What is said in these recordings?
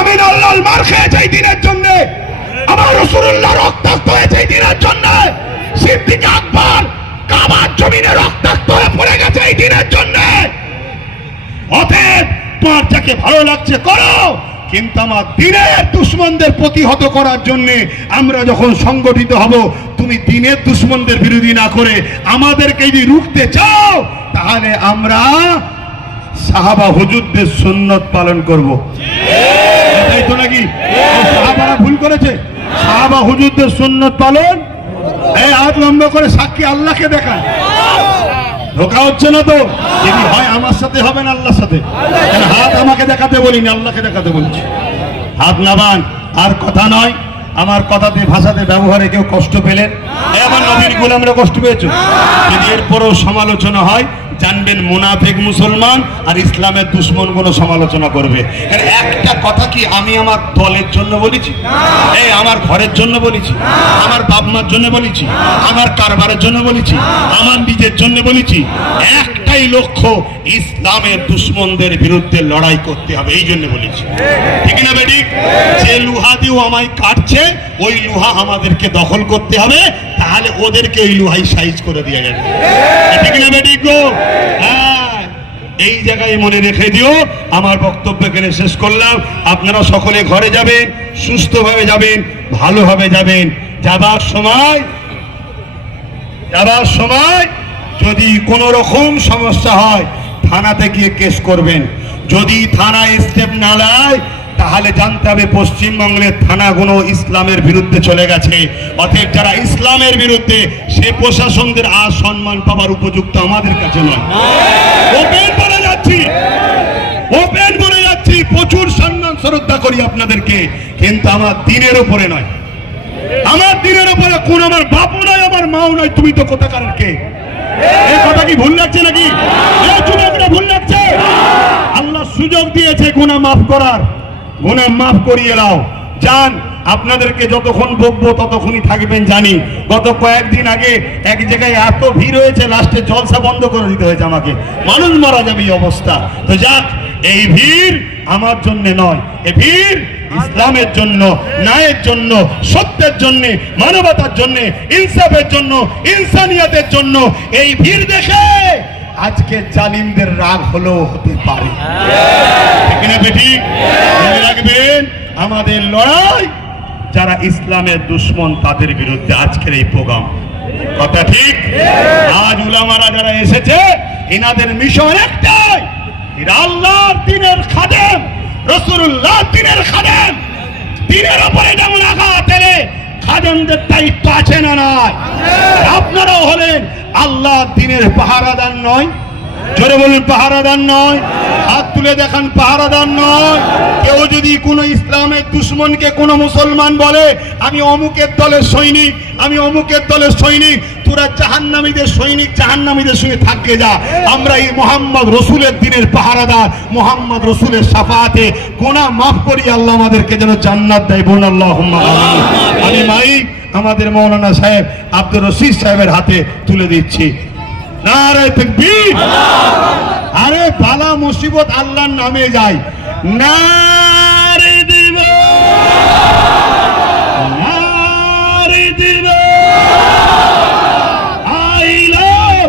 আমিন আল্লাহ মার খেয়েছে এই দিনের জন্য, আমার রাসূলুল্লাহ রক্তাক্ত হয়েছে এই দিনের জন্য, সিদ্দিক আকবর কাবার জমিনে রক্তাক্ত হয়ে পড়ে গেছে এই দিনের জন্য। অতএব তোমার যাকে ভালো লাগছে করো, কিন্তু আমার দিনের দুশমনদের প্রতিহত করার জন্য আমরা যখন সংগঠিত হব, তুমি দিনের দুশমনদের বিরোধী না করে আমাদেরকে যদি রুখতে চাও, তাহলে আমরা সাহাবা হুজুরদের সুন্নত পালন করব। তাই তো নাকি? সাহাবারা ভুল করেছে? সাহাবা হুজুরদের সুন্নত পালন। এই হাত লম্বা করে সাক্ষী আল্লাহকে দেখান। ধোকা হচ্ছে না তো? যদি হয় আমার সাথে হবে না আল্লাহর সাথে। হাত আমাকে দেখাতে বলিনি, আল্লাহকে দেখাতে বলছি। হাত নাবান, আর কথা নয়। আমার কথাতে ভাষাতে ব্যবহারে কেউ কষ্ট পেলেন, আমার নবীর গোলামরা কষ্ট পেয়েছো, যদি এরপরও সমালোচনা হয় জানবেন মুনাফিক মুসলমান আর ইসলামের দুশ্মন কোনো সমালোচনা করবে। একটা কথা কি আমি আমার দলের জন্য বলেছি, এই আমার ঘরের জন্য বলেছি, আমার বাপ মার জন্য বলেছি, আমার কারবারের জন্য বলেছি, আমার নিজের জন্য বলেছি? একটাই লক্ষ্য, ইসলামের দুশ্মনদের বিরুদ্ধে লড়াই করতে হবে, এই জন্য বলেছি। ঠিক না বেঠিক? যে লোহা দিয়েও আমায় কাটছে, ওই লোহা আমাদেরকে দখল করতে হবে, তাহলে ওদেরকে ওই লোহাই সাইজ করে দেওয়া যাবে। ঠিক না বেঠিক গো? হ্যাঁ, এই জায়গায় মনে রেখে দিও। আমার বক্তব্য এখানে শেষ করলাম। আপনারা সকলে ঘরে যাবেন, সুস্থভাবে যাবেন, ভালোভাবে যাবেন। যাবার সময় যদি কোনো রকম সমস্যা হয় থানাতে গিয়ে কেস করবেন। যদি থানায় স্টেপ না নেয়, তাহলে জানতে হবে পশ্চিমবঙ্গের থানাগুলো ইসলামের বিরুদ্ধে চলে গেছে। অতএব যারা ইসলামের বিরুদ্ধে, সে প্রশাসনদের আর সম্মান পাওয়ার উপযুক্ত আমাদের কাছে নয়। ওপেন বলে যাচ্ছি, প্রচুর সম্মান শ্রদ্ধা করি আপনাদেরকে, কিন্তু আমার দিনের উপরে নয়। আমার দিনের উপরে কোন আমার বাপও নয়, আমার মাও নয়। তুমি তো কোথাকার কে? এই কথা কি ভুল লাগছে নাকি? ভুল লাগছে? আল্লাহ সুযোগ দিয়েছে গুনাহ মাফ করার, গুনাহ মাফ করিয়ে নাও। যান, আপনাদেরকে যতক্ষণ বকবো ততক্ষণই থাকবেন জানি। গত কয়েকদিন আগে এক জায়গায় এত ভিড় হয়েছে, লাস্টে জলসা বন্ধ করে দিতে হয়েছে আমাকে, মানুষ মারা যাবে এই অবস্থা। তো যাক, এই ভিড় আমার জন্য নয়, এই ভিড় ইসলামের জন্য, ন্যায়ের জন্য, সত্যের জন্য, মানবতার জন্য, ইনসাফের জন্য, ইনসানিয়তের জন্য। এই ভিড় দেখে আজকে জালিমদের রাগ হলেও হতে পারে। ঠিক না বেঠিক? মনে রাখবেন, আমাদের লড়াই যারা ইসলামের দুশ্মন তাদের বিরুদ্ধে। আজকের এই প্রোগ্রাম কথা ঠিক? আজ উলামারা যারা এসেছে, এনাদের মিশন একটাই, এরা আল্লাহর দ্বীনের খাদেম, রাসূলুল্লাহ দ্বীনের খাদেম। দ্বীনের উপরে যেমন আঘাত এলে খাদেমদের দায়িত্ব আছে না নয়? আপনারাও হলেন আল্লাহর দ্বীনের পাহারাদার নয়? জোরে বলুন, পাহারাদার নয়? হাত তুলে দেখান, পাহারাদার নয়? কেউ যদি কোনো ইসলামের দুশ্মনকে কোনো মুসলমান বলে আমি অমুকের দলের সৈনিক, আমি অমুকের দলের সৈনিক, তোরা জাহান্নামীদের সৈনিক, জাহান্নামীদের সঙ্গে থাকতে যা। আমরা এই মোহাম্মদ রসুলের দিনের পাহারাদার, মোহাম্মদ রসুলের শাফাআতে গুনাহ মাফ করি, আল্লাহ আমাদেরকে যেন জান্নাত দেয়। বলুন আল্লাহুম্মা আমিন। আমি মাইক আমাদের মাওলানা সাহেব আব্দুর রশিদ সাহেবের হাতে তুলে দিচ্ছি। নারে তাকবীর! আরে বালা মুসিবত আল্লাহর নামে যায়। নারে দিব, নারে দিব, আই লাভ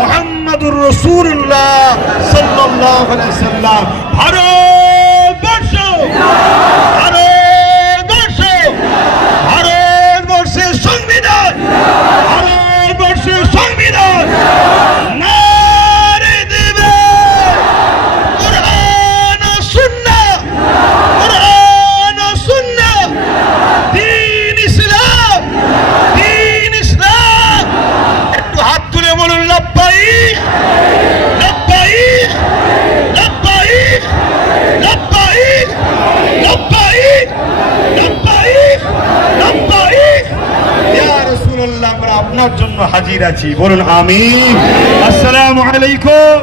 মুহাম্মাদুর রাসূলুল্লাহ সাল্লাল্লাহু আলাইহি সাল্লাম। ভারতবর্ষ, ভারতবর্ষের সংবিধান, ভারতবর্ষের সংবিধান নারে দিবে কুরআন ও সুন্নাহ, কুরআন ও সুন্নাহ, দ্বীন ইসলাম, দ্বীন ইসলাম। একটু হাত তুলে বলুন লাব্বাইক, লাব্বাইক, লাব্বাইক, লাব্বাইক, লাব্বাইক, লাব্বাইক, লাব্বাইক। ইয়া রাসূলুল্লাহ, আমরা আপনার জন্য হাজির আছি। বলুন আমিন। আসসালামু আলাইকুম।